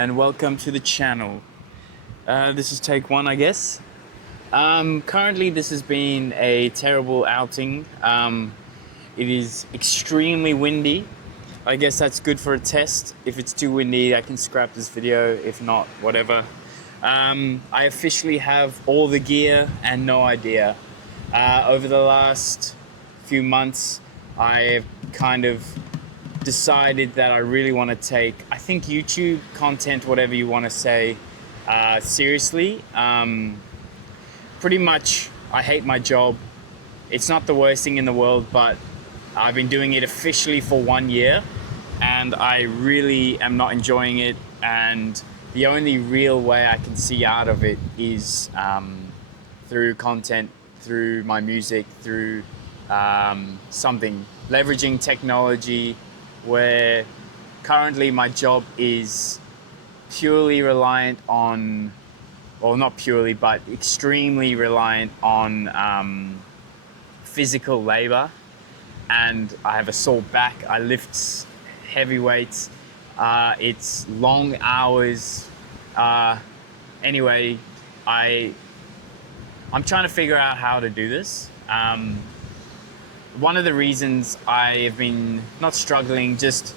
and welcome to the channel. This is take one, I guess. Currently this has been a terrible outing. It is extremely windy. I guess that's good for a test. If it's too windy, I can scrap this video. If not, whatever. I officially have all the gear and no idea. Over the last few months, I've kind of decided that I really want to take, I think, YouTube content, whatever you want to say, seriously. Pretty much, I hate my job. It's not the worst thing in the world, but I've been doing it officially for 1 year and I really am not enjoying it. And the only real way I can see out of it is through content, through my music, through something, leveraging technology, where currently my job is purely reliant on, well, not purely, but extremely reliant on physical labor. And I have a sore back, I lift heavy weights, it's long hours. Anyway, I'm trying to figure out how to do this. One of the reasons I have been not struggling, just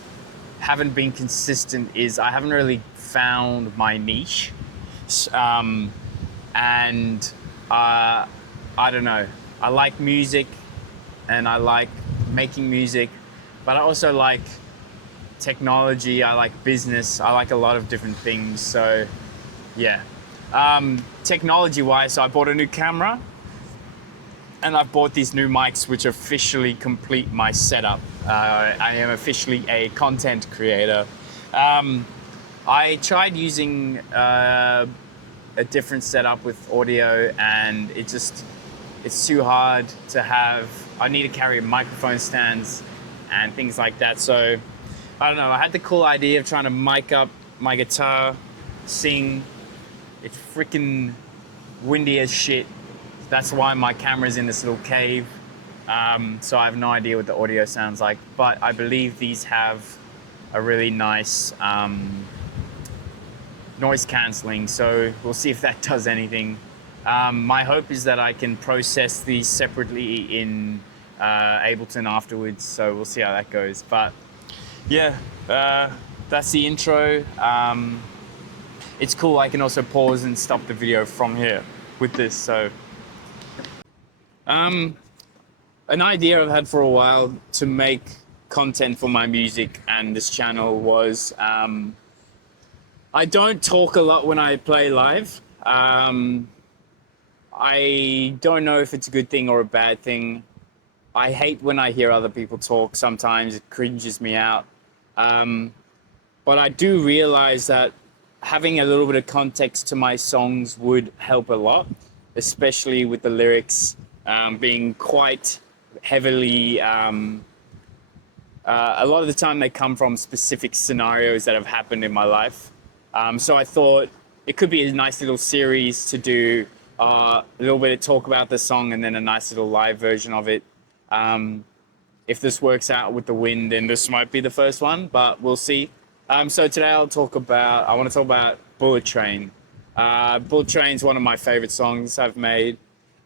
haven't been consistent, is I haven't really found my niche. And I don't know, I like music and I like making music, but I also like technology, I like business, I like a lot of different things. So yeah, technology wise, so I bought a new camera and I've bought these new mics which officially complete my setup. I am officially a content creator. I tried using a different setup with audio and it's too hard to have. I need to carry microphone stands and things like that. So I don't know, I had the cool idea of trying to mic up my guitar, sing. It's freaking windy as shit. That's why my camera's in this little cave. So I have no idea what the audio sounds like, but I believe these have a really nice noise cancelling. So we'll see if that does anything. My hope is that I can process these separately in Ableton afterwards. So we'll see how that goes. But yeah, that's the intro. It's cool. I can also pause and stop the video from here with this. So an idea I've had for a while to make content for my music and this channel was, I don't talk a lot when I play live. I don't know if it's a good thing or a bad thing. I hate when I hear other people talk. Sometimes it cringes me out. But I do realize that having a little bit of context to my songs would help a lot, especially with the lyrics being quite heavily, a lot of the time they come from specific scenarios that have happened in my life. So I thought it could be a nice little series to do a little bit of talk about the song and then a nice little live version of it. If this works out with the wind, then this might be the first one, but we'll see. So today I want to talk about Bullet Train. Bullet Train's one of my favorite songs I've made.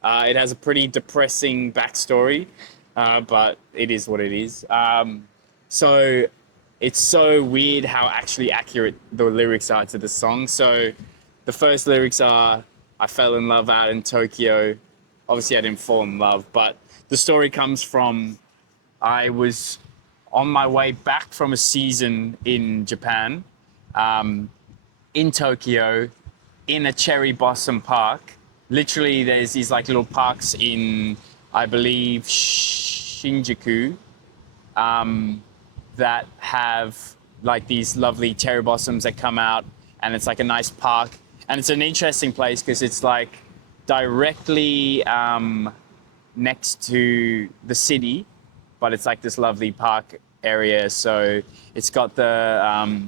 It has a pretty depressing backstory, but it is what it is. So it's so weird how actually accurate the lyrics are to the song. So the first lyrics are, I fell in love out in Tokyo. Obviously I didn't fall in love, but the story comes from, I was on my way back from a season in Japan, in Tokyo, in a cherry blossom park. Literally there's these like little parks in, I believe, Shinjuku, that have like these lovely cherry blossoms that come out, and it's like a nice park. And it's an interesting place because it's like directly next to the city, but it's like this lovely park area. So it's got the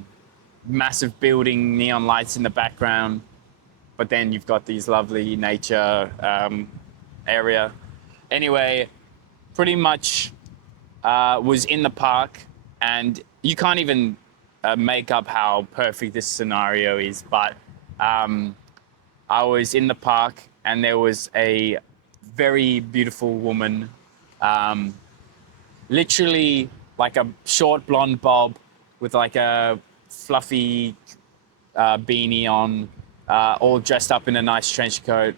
massive building, neon lights in the background, but then you've got these lovely nature area. Anyway, pretty much was in the park, and you can't even make up how perfect this scenario is, but I was in the park and there was a very beautiful woman, um, literally like a short blonde bob with like a fluffy beanie on, all dressed up in a nice trench coat,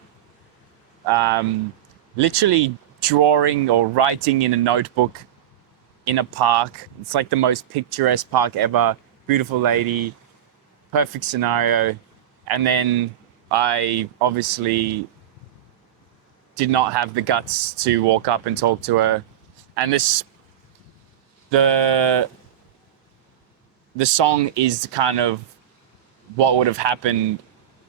literally drawing or writing in a notebook in a park. It's like the most picturesque park ever. Beautiful lady, perfect scenario. And then I obviously did not have the guts to walk up and talk to her. And the song is kind of what would have happened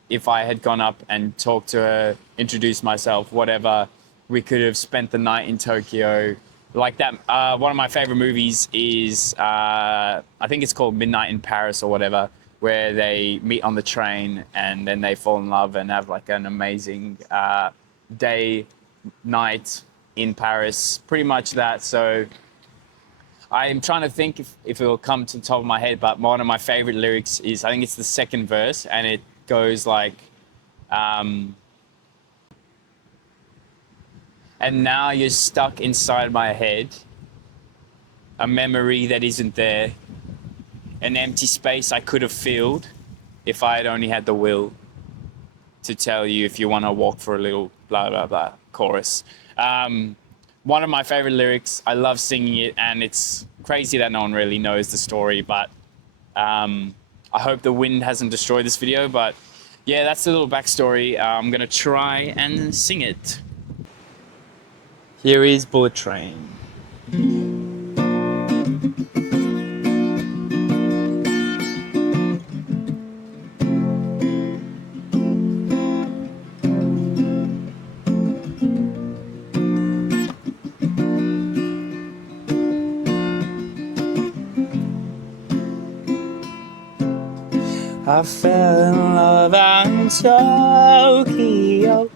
if I had gone up and talked to her, introduced myself, whatever. We could have spent the night in Tokyo. Like that, one of my favorite movies is, I think it's called Midnight in Paris or whatever, where they meet on the train and then they fall in love and have like an amazing day, night in Paris. Pretty much that. So I'm trying to think if it will come to the top of my head, but one of my favorite lyrics is, I think it's the second verse, and it goes like, and now you're stuck inside my head, a memory that isn't there, an empty space I could have filled if I had only had the will to tell you if you want to walk for a little, blah, blah, blah, chorus. One of my favorite lyrics. I love singing it, and it's crazy that no one really knows the story, but I hope the wind hasn't destroyed this video, but yeah, that's the little backstory. I'm gonna try and sing it. Here is Bullet Train. I fell in love out in Tokyo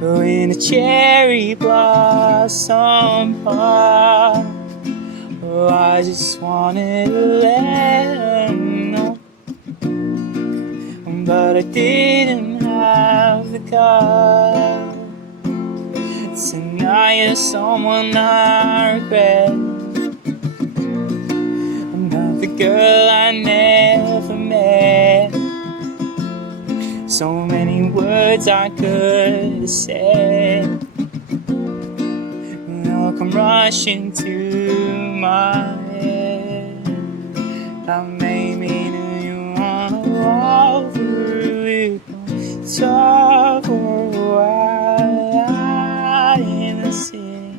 in a cherry blossom park. Oh, I just wanted to let her know, but I didn't have the guts. And now you're someone I regret. The girl I never met. So many words I could have said. They'll come rushing to my head. That made me do you wanna walk through it, talk for a while out in the city,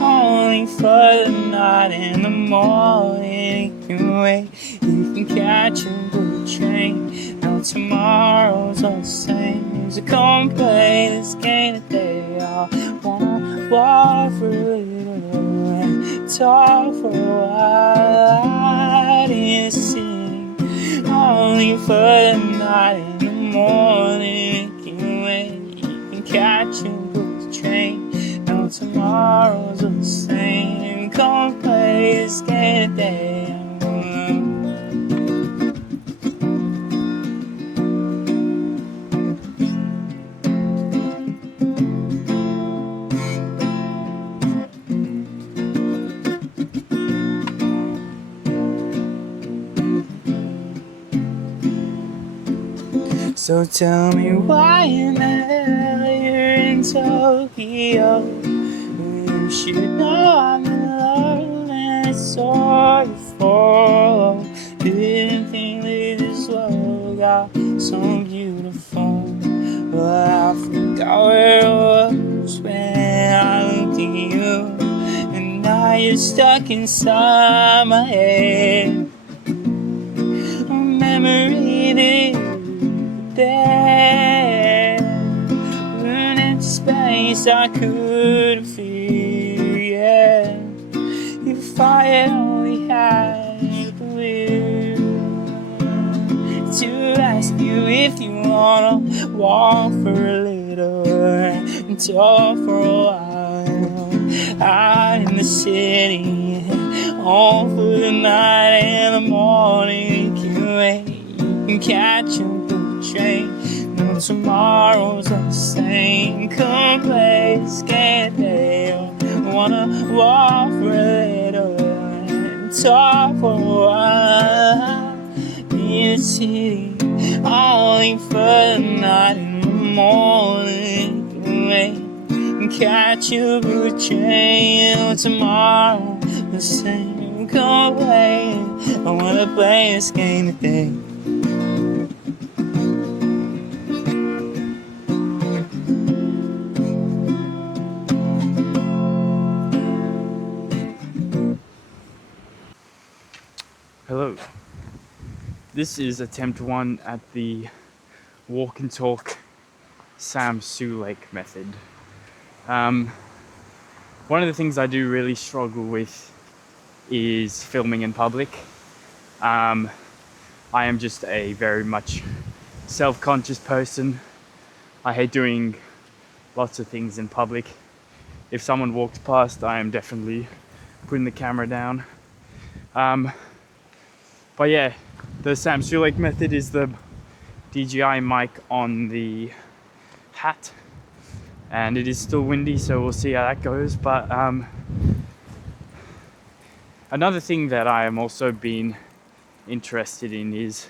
only for the night in the morning. You can wait, you can catch a bullet train. Now tomorrow's all the same. So come play this game today. I wanna walk for a little and talk for a while out in the city, only for the night in the morning. You can wait, you can catch a bullet train. Now tomorrow's all the same. Come play this game today. So tell me why in the hell you're in Tokyo. You should know I'm in love and it's sorry for. Didn't think that this world got so beautiful, but I forgot where it was when I looked at you. And now you're stuck inside my head, a memory that there, an empty space I could feel, yeah. If I had only had the will to ask you if you wanna walk for a little and talk for a while out in the city, all through the night and the morning. You can wait, you can catch a good train. No tomorrow's the same. Come play this game today. I wanna walk for a little and talk for a while. In the city, only for the night and the morning. You can wait and catch a good train. Tomorrow the same. Come play. I wanna play this game today. Hello. This is attempt 1 at the walk and talk Sam Sulek method. One of the things I do really struggle with is filming in public. I am just a very much self-conscious person. I hate doing lots of things in public. If someone walks past, I am definitely putting the camera down. But yeah, the Sam Sulek method is the DJI mic on the hat, and it is still windy, so we'll see how that goes. But another thing that I am also been interested in is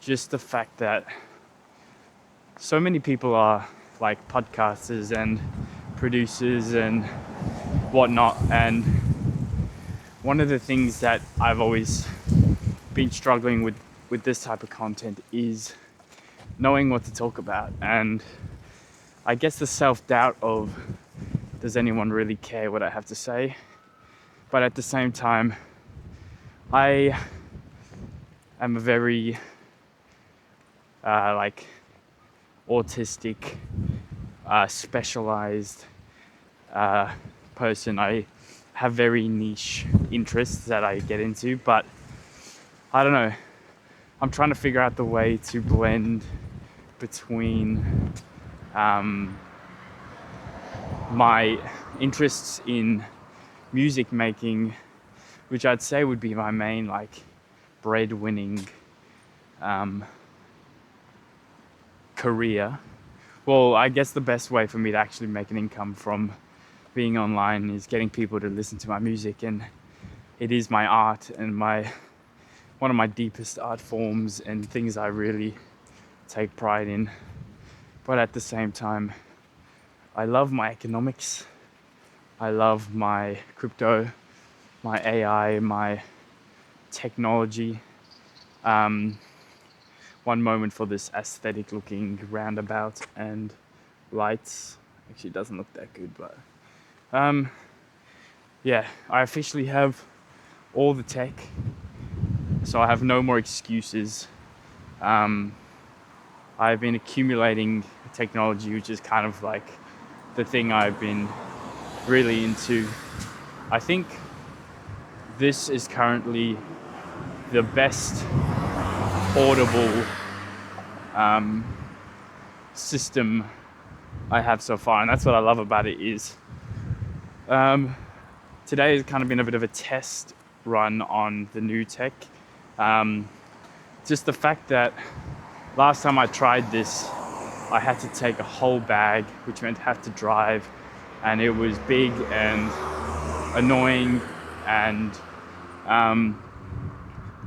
just the fact that so many people are like podcasters and producers and whatnot, and one of the things that I've always been struggling with this type of content is knowing what to talk about, and I guess the self-doubt of, does anyone really care what I have to say? But at the same time, I am a very like autistic, specialized person. I have very niche interests that I get into, but I don't know. I'm trying to figure out the way to blend between my interests in music making, which I'd say would be my main like breadwinning career. Well, I guess the best way for me to actually make an income from being online is getting people to listen to my music, and it is my art and one of my deepest art forms and things I really take pride in. But at the same time, I love my economics, I love my crypto, my AI, my technology. One moment for this aesthetic looking roundabout and lights. Actually, it doesn't look that good, but yeah, I officially have all the tech, so I have no more excuses. I've been accumulating technology, which is kind of like the thing I've been really into. I think this is currently the best audible system I have so far, and that's what I love about it. Is today has kind of been a bit of a test run on the new tech. Just the fact that last time I tried this, I had to take a whole bag, which meant I had to drive, and it was big and annoying, and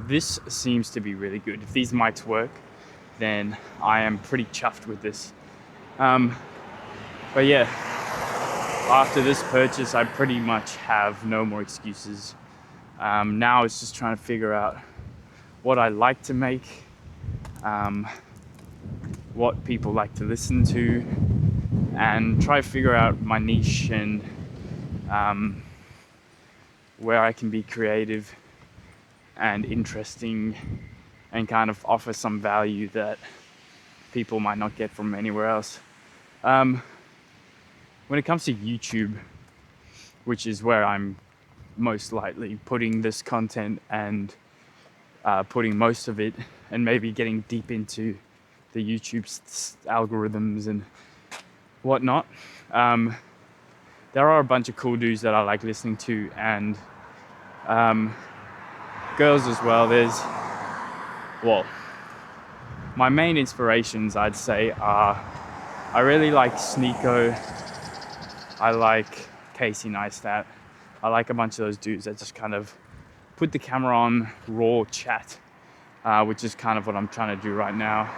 this seems to be really good. If these mics work, then I am pretty chuffed with this. But yeah, after this purchase, I pretty much have no more excuses. Now it's just trying to figure out what I like to make, what people like to listen to, and try to figure out my niche and where I can be creative and interesting and kind of offer some value that people might not get from anywhere else. When it comes to YouTube, which is where I'm most likely putting this content and putting most of it, and maybe getting deep into the YouTube algorithms and whatnot, there are a bunch of cool dudes that I like listening to, and Girls as well. Well, my main inspirations, I'd say, are I really like Sneeko. I like Casey Neistat. I like a bunch of those dudes that just kind of put the camera on, raw chat, which is kind of what I'm trying to do right now.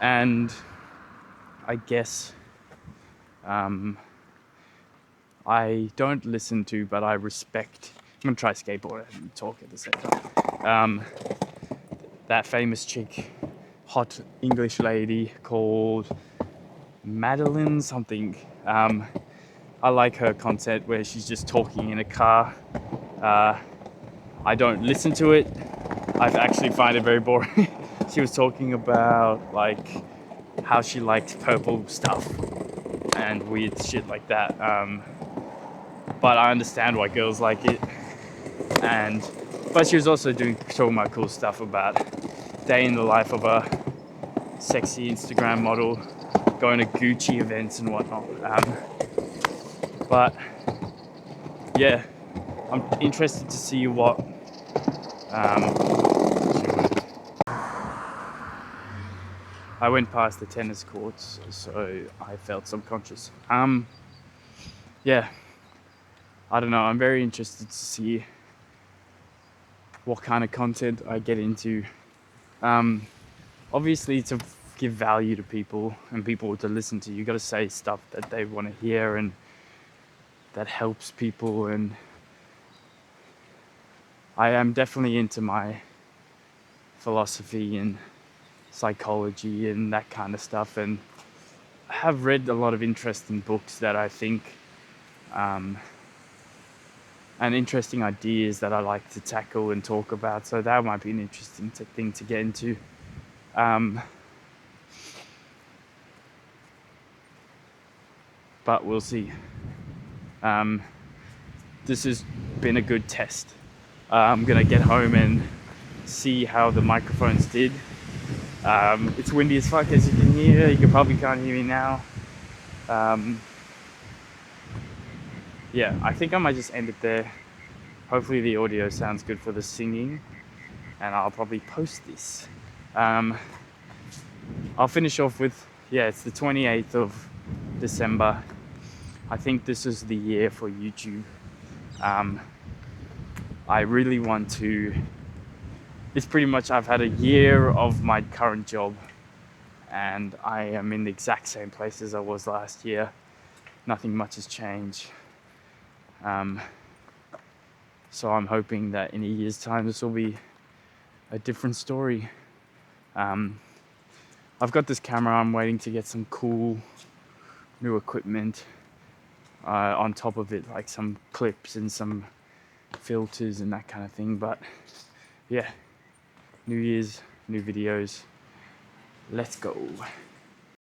And I guess I don't listen to, but I respect. I'm gonna try skateboard and talk at the same time. That famous chick, hot English lady called Madeline something. I like her content where she's just talking in a car. I don't listen to it. I actually find it very boring. She was talking about like how she likes purple stuff and weird shit like that. But I understand why girls like it. But she was also talking about cool stuff about day in the life of a sexy Instagram model, going to Gucci events and whatnot. But yeah, I'm interested to see what I went past the tennis courts, so I felt subconscious. Yeah, I don't know. I'm very interested to see what kind of content I get into. Obviously, to give value to people and people to listen to, you got to say stuff that they want to hear and that helps people. And I am definitely into my philosophy and psychology and that kind of stuff, and I have read a lot of interesting books that I think and interesting ideas that I like to tackle and talk about, so that might be an interesting thing to get into. But we'll see. This has been a good test. I'm gonna get home and see how the microphones did. It's windy as fuck, as you can hear. You probably can't hear me now. Yeah, I think I might just end it there. Hopefully the audio sounds good for the singing, and I'll probably post this. I'll finish off with, it's the 28th of December. I think this is the year for YouTube. I really want to, it's pretty much, I've had a year of my current job and I am in the exact same place as I was last year. Nothing much has changed. So I'm hoping that in a year's time this will be a different story. I've got this camera. I'm waiting to get some cool new equipment on top of it, like some clips and some filters and that kind of thing. But yeah, New Year's, new videos. Let's go.